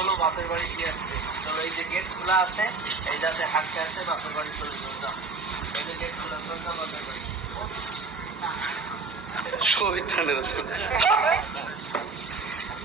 বলো বাপের বাড়ি দিয়ে আসছে। চলো এই যে গেট খোলা আছে, এই যাতে হাঁটতে হাঁটতে বাপের বাড়ি চলে যাও। এই যে গেট খোলা চলে যাও বাপের বাড়ি।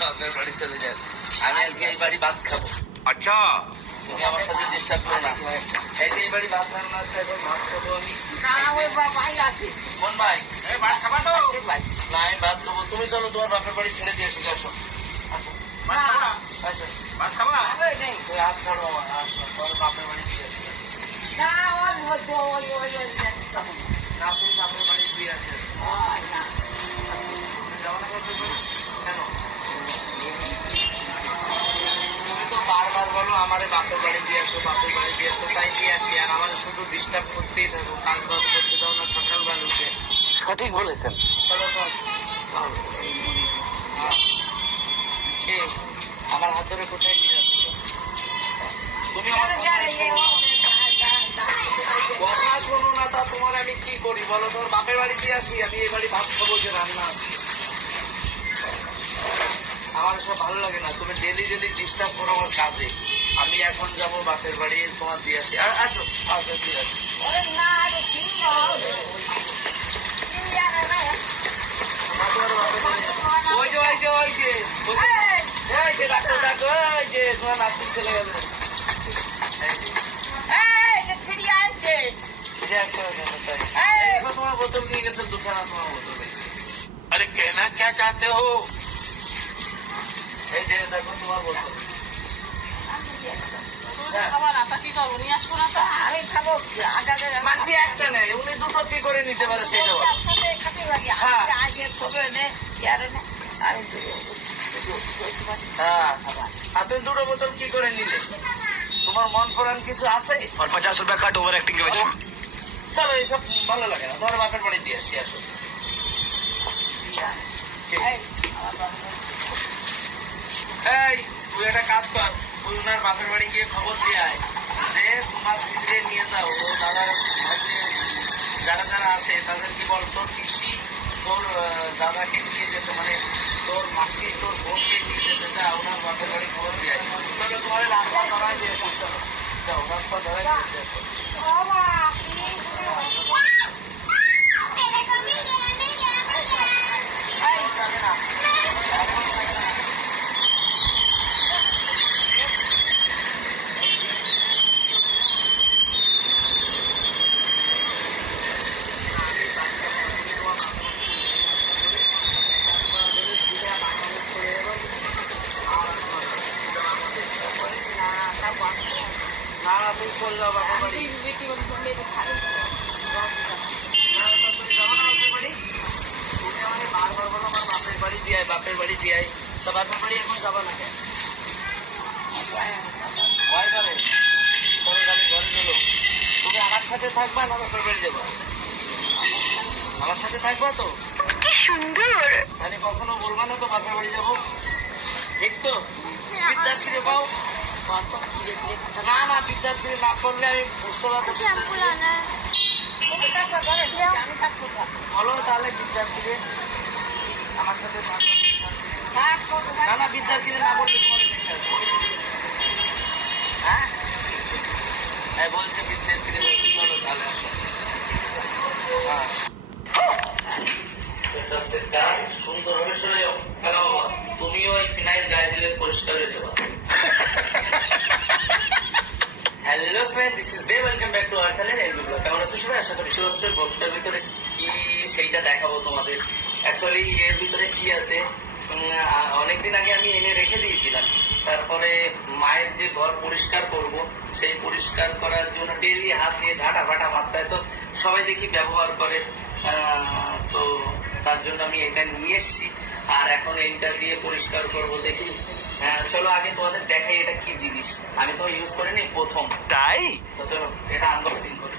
বাপের বাড়ি চলে যান। আমি আজকে এই বাড়ি ভাত খাবো। আচ্ছা, তুমি আমার সাথে ডিস্টার্ব করো না। এই যে এই বাড়ি ভাত রান্না আছে, এখন ভাত খাবো আমি। কোন ভাই? ভাত খাবা তো? না আমি ভাত খাবো, তুমি চলো তোমার বাপের বাড়ি ছেড়ে দিয়ে এসে আসো। আসো আসো, ভাত খাবা? তুমি হাত ছাড়ো আমার, আসো তোমার বাপের বাড়ি দিয়ে আসি। না তুমি বাপের বাড়ি দিয়ে আসি। যাও না বাপের বাড়ি? কেন? তুমি তো বারবার বলো আমারে বাপের বাড়ি দিয়ে আসো, বাপের বাড়ি দিয়ে আসো, তাই দিয়ে আসি। আর আমার শুধু ডিস্টার্ব করতেই থাকো, কাজ বাজ করতে দাও না সকালবেলা উঠে। সঠিক বলেছেন। চলো তো আমার হাত ধরে কোথায় নিয়ে যাচ্ছ তুমি? আমার কথা শোনো না, তা তোমার আমি কি করি বলো? তোমার বাপের বাড়িতে আসি, আমি এই বাড়ি ভাত খাবো, যে রান্না আছে। আমার সব ভালো লাগে না, তুমি ডেলি ডেলি ডিস্টার্ব করো আমার কাজে। আমি এখন যাবো বাপের বাড়ি, তোমার দিয়ে আসি। আর আসো আসো, দিয়ে আসি। ওই যে ওই যে ওই যে ওই যে ডাক্তার ডাকো, ওই যে তোমার নাচতে চলে গেল। তোমার বোতল নিয়ে গেছে, দুখানা তোমার বোতল। আরে कहना क्या चाहते हो? এই যে দেখো তোমার বোতল। মানছি একটা নেই, উনি দুটো কি করে নিতে পারে সেটা বলো। হ্যাঁ আর তুমি দুটো বোতল কি করে নিলে? তোমার মন পড়ান কিছু আছে? और 50 रुपया कट ओवर एक्टिंग के वजह। চলো এইসব ভালো লাগে না, তোমার বাপের বাড়ি দিয়ে আসি। আসো এই তুই একটা কাজ কর, তুই ওনার বাপের বাড়ি গিয়ে খবর দিয়ে আয় যে তোমার ফিরে নিয়ে যাও। ও দাদার যারা যারা আছে তাদেরকে বল তোর পিসি তোর দাদাকে নিয়ে যেতে, মানে তোর মাসি তোর বোনকে নিয়ে যেতে চা, ওনার বাপের বাড়ি খবর দিয়ে আয়। চলো তোমার রাস্তা ধরাই দিয়ে এসো, চলো যাও রাস্তা ধরাই দিয়ে এসো। না তুমি চলে যাও বাপের বাড়ি। তুমি আমাকে বারবার বলো আমার বাপের বাড়ি দিয়ে আয়, বাপের বাড়ি দিয়ে আয়। তা বাপের বাড়ি এখন যাবা না কেন? ভয় করে? তবে আমি ঘরে চলো। তুমি আমার সাথে থাকবা না বাপের বাড়ি যাবো? আমার সাথে থাকবা তো? কি সুন্দর। তাহলে কখনো বলবা না তো বাপের বাড়ি যাবো, ঠিক তো? বিদ্যার্থীরে পাও না, না বিদ্যার্থী না করলে আমি বুঝতে পারবো। বলো তাহলে বিদ্যার্থীরে আমার সাথে না, না বিদ্যার্থীরে না বললে তোমার দেখতে আসবো। হ্যাঁ বলছে বিদ্যার্থীরে বলছে, চলো তাহলে আসো। হ্যাঁ সুন্দর হবে সরে যাও। তুমিও ওই ফিনাইল গায়ে দিলে পরিষ্কার হয়ে যাবা। Hello friend, this is Dey, welcome back to our channel LB blog. কেমন আছো সবাই? আশা করি সবাই। বক্সটার ভিতরে কি সেইটা দেখাবো তোমাদের। অ্যাকচুয়ালি এর ভিতরে কি আছে, অনেকদিন আগে আমি এনে রেখে দিয়েছিলাম। তারপরে মায়ের যে ঘর পরিষ্কার করব, সেই পরিষ্কার করার জন্য ডেইলি হাত দিয়ে ঝাঁটা ফাটা মারতে হয়, তো সবাই দেখি ব্যবহার করে। তো তার জন্য আমি এটা নিয়ে এসছি, আর এখন এইটা দিয়ে পরিষ্কার করব। দেখি চলো আগে তোমাদের দেখাই এটা কি জিনিস। আমি তো ইউজ করিনি, প্রথম তাই তো চলো এটা আনবক্সিং করি।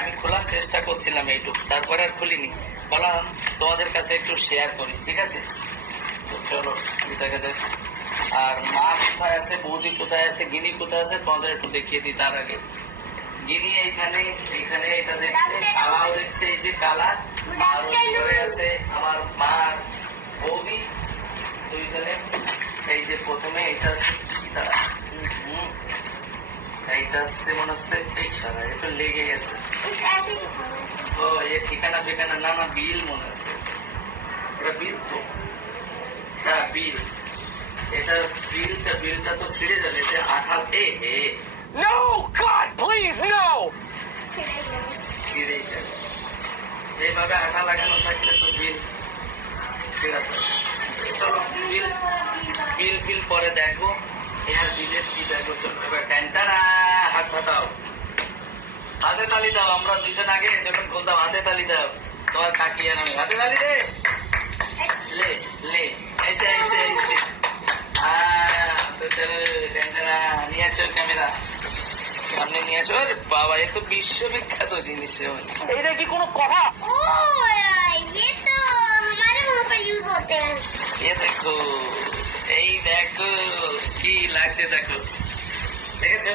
আমি খোলার চেষ্টা করছিলাম এইটুকু, তারপরে আর খুলিনি। বললাম তোমাদের কাছে একটু শেয়ার করি, ঠিক আছে? তো চলো দেখা যাক। আর মা কোথায় আছে, বৌদি কোথায় আছে, গিনি কোথায় আছে, তোমাদের একটু দেখিয়ে দিই। তার আগে গিনি এইখানে এটা দেখছে, কালাও দেখছে, এই যে কালা। আর ওই ঘরে আছে আমার মা বৌদি দুইজনে। এই যে প্রথমে এটা এটা হচ্ছে মনে হচ্ছে এই সারা একটু লেগে গেছে। ও এ ঠিকানা ফিকানা না না বিল মনে হচ্ছে, এটা বিল তো, হ্যাঁ বিল, এটা বিলটা তো ছিঁড়ে যাবে, এটা আঠা এ হে No, God, please, no! ছিঁড়েই যাবে। এইভাবে আঠা লাগানো থাকলে তো বিল ছিঁড়া যাবে। চলো বিল বিল ফিল পরে দেখবো, এর বিলের কি দেখবো। চলো এবার ট্যান্টারা হাত ফাটাও, হাতে তালি দাও। আমরা দুজন আগে যখন বলতাম হাতে তালি দাও, তোমার কাকি আর আমি হাতে তালি দে, লে লে ऐसे ऐसे ऐसे। তো চলো ট্যান্টারা নিয়ে আসো, ক্যামেরা সামনে নিয়ে আসো। আরে বাবা, এ তো বিশ্ববিখ্যাত জিনিস। এটা কি কোনো কথা? ये तो हमारे वहाँ पर यूज होते हैं। এ দেখো, এই দেখো কি লাগছে, দেখো দেখেছো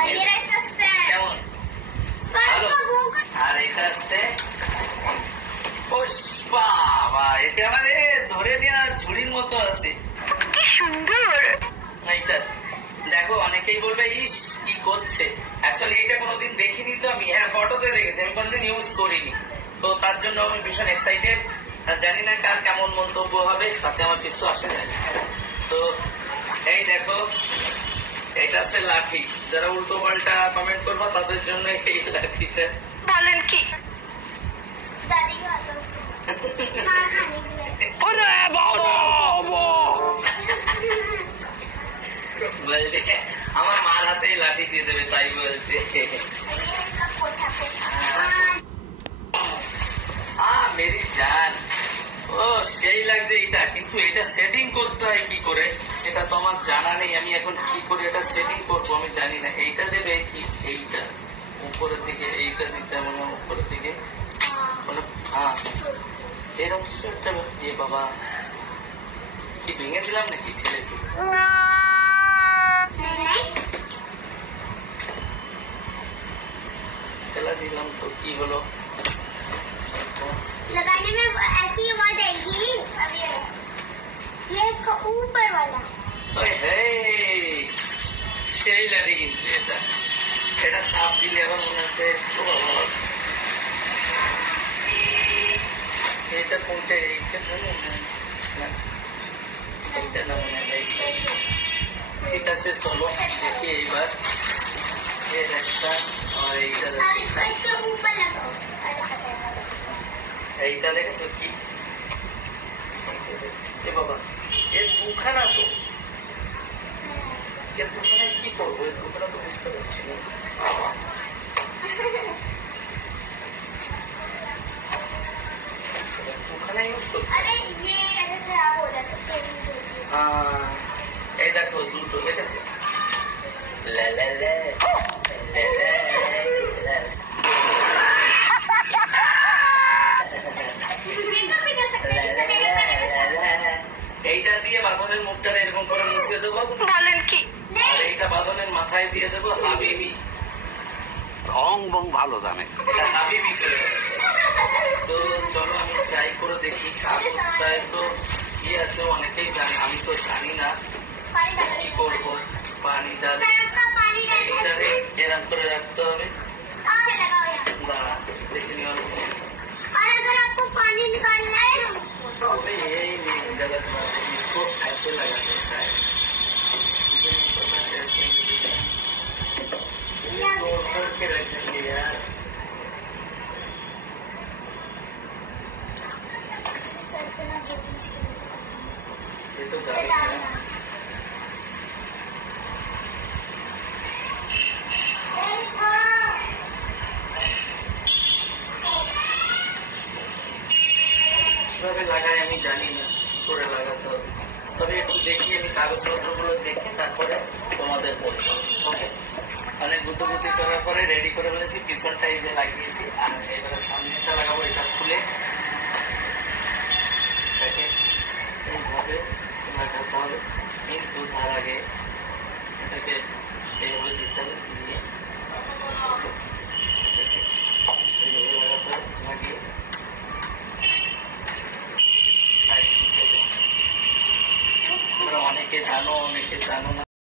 और ये रहता स्टैंड। কেমন पर तो वो আর এটা হচ্ছে বাবা, এটা আমার ধরে নেওয়া ঝুড়ির মতো আছে। কি সুন্দর। এইটা দেখো, অনেকেই বলবে ইস কি করছে, অ্যাকচুয়ালি এটা কোনোদিন দেখিনি তো আমি, হ্যাঁ ফটোতে দেখেছি, আমি কোনোদিন ইউজ করিনি, তো তার জন্য আমি ভীষণ এক্সাইটেড। জানি না কার কেমন মন্তব্য হবে, তাতে আমার কিছু আসে না। তো এই দেখো, এটা হচ্ছে লাঠি, যারা উল্টো পাল্টা কমেন্ট করবো তাদের জন্য এই লাঠিটা। বলেন কি? দাদি को आता है खाना खाने के लिए। Aरे বাবা! বলছে আমার মার হাতে লাঠি দিয়ে দেবে, তাই বলছে। ये इसका पोछा पोछा। মেরি জান, ও সেই লাগছে এটা, কিন্তু এটা সেটিং করতে হয় কি করে এটা তো আমার জানা নেই। আমি এখন কি করে এটা সেটিং করবো আমি জানি না। এইটা দেবে কি, এইটা উপরের দিকে, এইটা দিতে মনে হয় উপরের দিকে, হ্যাঁ এরকম কিছু একটা। এ বাবা, কি ভেঙেছিলাম নাকি ছেলে? नहीं খেলা দিলাম তো কি হলো? लगाने में ऐसी आवाज आएगी। अब ये इसका ऊपर वाला। ওই হে, সেই লাঠি কিন্তু এটা, এটা চাপ দিলে আবার মনে হচ্ছে ও বাবা, এটা কোনটা? এইটা না, এইটা না মনে হয় এইটা। ঠিক আছে চলো দেখি এইবার এই একটা আর এইটা अब इसको इसके ऊपर लगाओ। এইটা দেখেছো কি? এ বাবা, এর দুখানা তো, এর দুখানায় কি করবো? এর দুখানা তো বুঝতে পারছি না। দুখানা ইউজ করবো। अरे ये अगर खराब हो जाता तो यूज होती है। এই দেখো দুটো দেখেছো? লে লে লে লে লে লে। मेकअप भी कर सकते हैं। इससे मेकअप करने का। এইটা দিয়ে বাঁধনের মুখটা এরকম করে মুছিয়ে দেবো, বলেন কি? আর এইটা বাঁধনের মাথায় দিয়ে দেবো হাবিবি। রং বং ভালো জানে। এটা হাবিবি করে দেবো। তো চলো আমি ট্রাই করে দেখি। কাগজটায় তো কি আছে অনেকেই জানে, আমি তো জানি না पानी डालो। কি করবো। পানি ডাল का पानी डालो। এইটারে এরম করে রাখতে হবে। आगे लगाओ यहाँ। দাঁড়া দেখে নিও। और अगर आपको पानी निकालना है तो यही नहीं गलत बात है, इसको ऐसे लगाते हैं शायद, मुझे नहीं पता कैसे तोड़ के रखेंगे यार। ये तो जाएगा কিভাবে লাগাই আমি জানি না, কি করে লাগাতে হবে। তবে একটু দেখি, আমি কাগজপত্রগুলো দেখে তারপরে তোমাদের বলছি। ওকে, অনেক গুটোগুটি করার পরে রেডি করে ফেলেছি। পিছনটা এই যে লাগিয়েছি, আর এবারে সামনেটা লাগাবো। এটা খুলে এটাকে এইভাবে লাগাতে হবে, কিন্তু তার আগে এটাকে